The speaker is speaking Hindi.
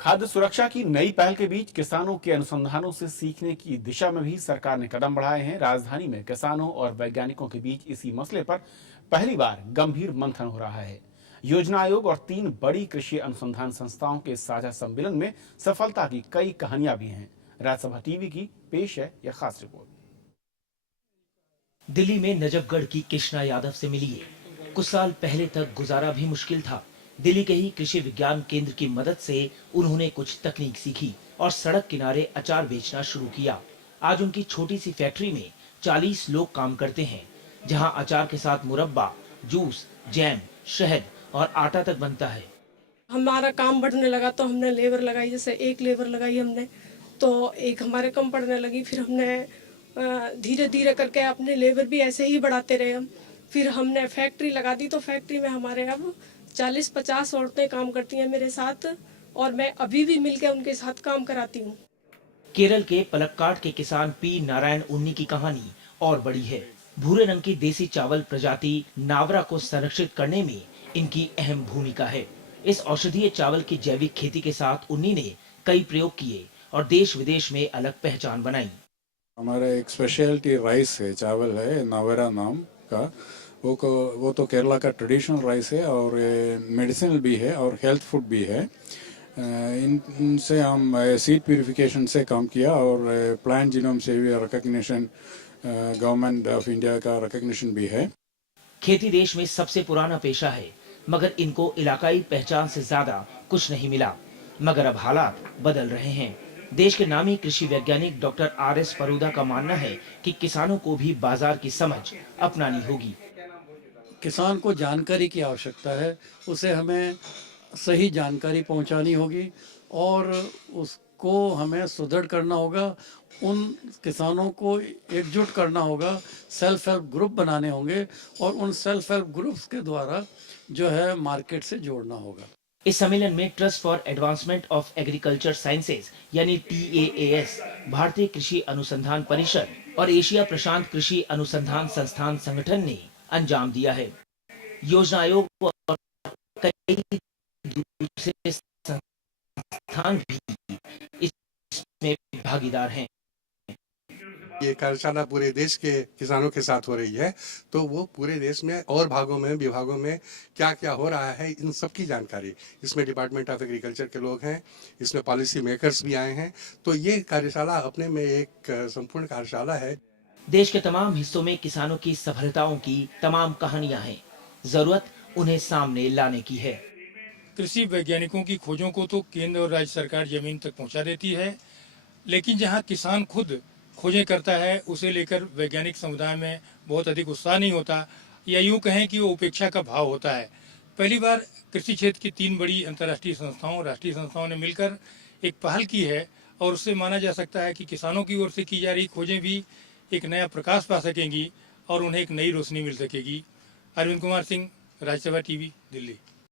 खाद्य सुरक्षा की नई पहल के बीच किसानों के अनुसंधानों से सीखने की दिशा में भी सरकार ने कदम बढ़ाए हैं। राजधानी में किसानों और वैज्ञानिकों के बीच इसी मसले पर पहली बार गंभीर मंथन हो रहा है। योजना आयोग और 3 बड़ी कृषि अनुसंधान संस्थाओं के साझा सम्मेलन में सफलता की कई कहानियां भी हैं। राज्यसभा टीवी की पेश है यह खास रिपोर्ट। दिल्ली में नजफगढ़ की कृष्णा यादव से मिलिए। कुछ साल पहले तक गुजारा भी मुश्किल था। दिल्ली के ही कृषि विज्ञान केंद्र की मदद से उन्होंने कुछ तकनीक सीखी और सड़क किनारे अचार बेचना शुरू किया। आज उनकी छोटी सी फैक्ट्री में 40 लोग काम करते हैं, जहां अचार के साथ मुरब्बा, जूस, जैम, शहद और आटा तक बनता है। हमारा काम बढ़ने लगा तो हमने लेबर लगाई। जैसे एक लेबर लगाई हमने तो एक हमारे कम पड़ने लगी। फिर हमने धीरे धीरे करके अपने लेबर भी ऐसे ही बढ़ाते रहे हम। फिर हमने फैक्ट्री लगा दी तो फैक्ट्री में हमारे अब 40-50 औरतें काम करती हैं मेरे साथ, और मैं अभी भी मिलकर उनके साथ काम कराती हूँ। केरल के पलक्काड के किसान पी नारायण उन्नी की कहानी और बड़ी है। भूरे रंग की देसी चावल प्रजाति नावरा को संरक्षित करने में इनकी अहम भूमिका है। इस औषधीय चावल की जैविक खेती के साथ उन्नी ने कई प्रयोग किए और देश विदेश में अलग पहचान बनाई। हमारा एक स्पेशलिटी राइस है, चावल है, नावरा नाम का। वो तो केरला का ट्रेडिशनल राइस है और मेडिसिनल भी है और हेल्थ फूड भी है। इनसे हम सीड प्यूरिफिकेशन से काम किया और प्लांट जीनोम से भी रिकॉग्निशन, गवर्नमेंट ऑफ इंडिया का रिकॉग्निशन भी है। खेती देश में सबसे पुराना पेशा है, मगर इनको इलाकाई पहचान से ज्यादा कुछ नहीं मिला। मगर अब हालात बदल रहे हैं। देश के नामी कृषि वैज्ञानिक डॉक्टर RS फरूदा का मानना है कि किसानों को भी बाजार की समझ अपनानी होगी। किसान को जानकारी की आवश्यकता है, उसे हमें सही जानकारी पहुंचानी होगी और उसको हमें सुदृढ़ करना होगा। उन किसानों को एकजुट करना होगा, सेल्फ हेल्प ग्रुप बनाने होंगे और उन सेल्फ हेल्प ग्रुप्स के द्वारा जो है मार्केट से जोड़ना होगा। इस सम्मेलन में trust for advancement of agriculture sciences यानी TAAS, भारतीय कृषि अनुसंधान परिषद और एशिया प्रशांत कृषि अनुसंधान संस्थान संगठन ने अंजाम दिया है। योजना आयोग और कई दूसरे संस्थान भी इसमें भागीदार हैं। ये कार्यशाला पूरे देश के किसानों के साथ हो रही है, तो वो पूरे देश में और भागों में, विभागों में क्या क्या हो रहा है, इन सब की जानकारी इसमें डिपार्टमेंट ऑफ एग्रीकल्चर के लोग हैं, इसमें पॉलिसी मेकर्स भी आए हैं। तो ये कार्यशाला अपने में एक संपूर्ण कार्यशाला है। देश के तमाम हिस्सों में किसानों की सफलताओं की तमाम कहानियां हैं। जरूरत उन्हें सामने लाने की है। कृषि वैज्ञानिकों की खोजों को तो केंद्र और राज्य सरकार जमीन तक पहुंचा देती है, लेकिन जहां किसान खुद खोजें करता है, उसे लेकर वैज्ञानिक समुदाय में बहुत अधिक उत्साह नहीं होता, या यूं कहें कि वो उपेक्षा का भाव होता है। पहली बार कृषि क्षेत्र की 3 बड़ी अंतर्राष्ट्रीय संस्थाओं, राष्ट्रीय संस्थाओं ने मिलकर एक पहल की है और उससे माना जा सकता है कि किसानों की ओर से की जा रही खोजें भी एक नया प्रकाश पा सकेंगी और उन्हें एक नई रोशनी मिल सकेगी। अरविंद कुमार सिंह, राज्यसभा टीवी, दिल्ली।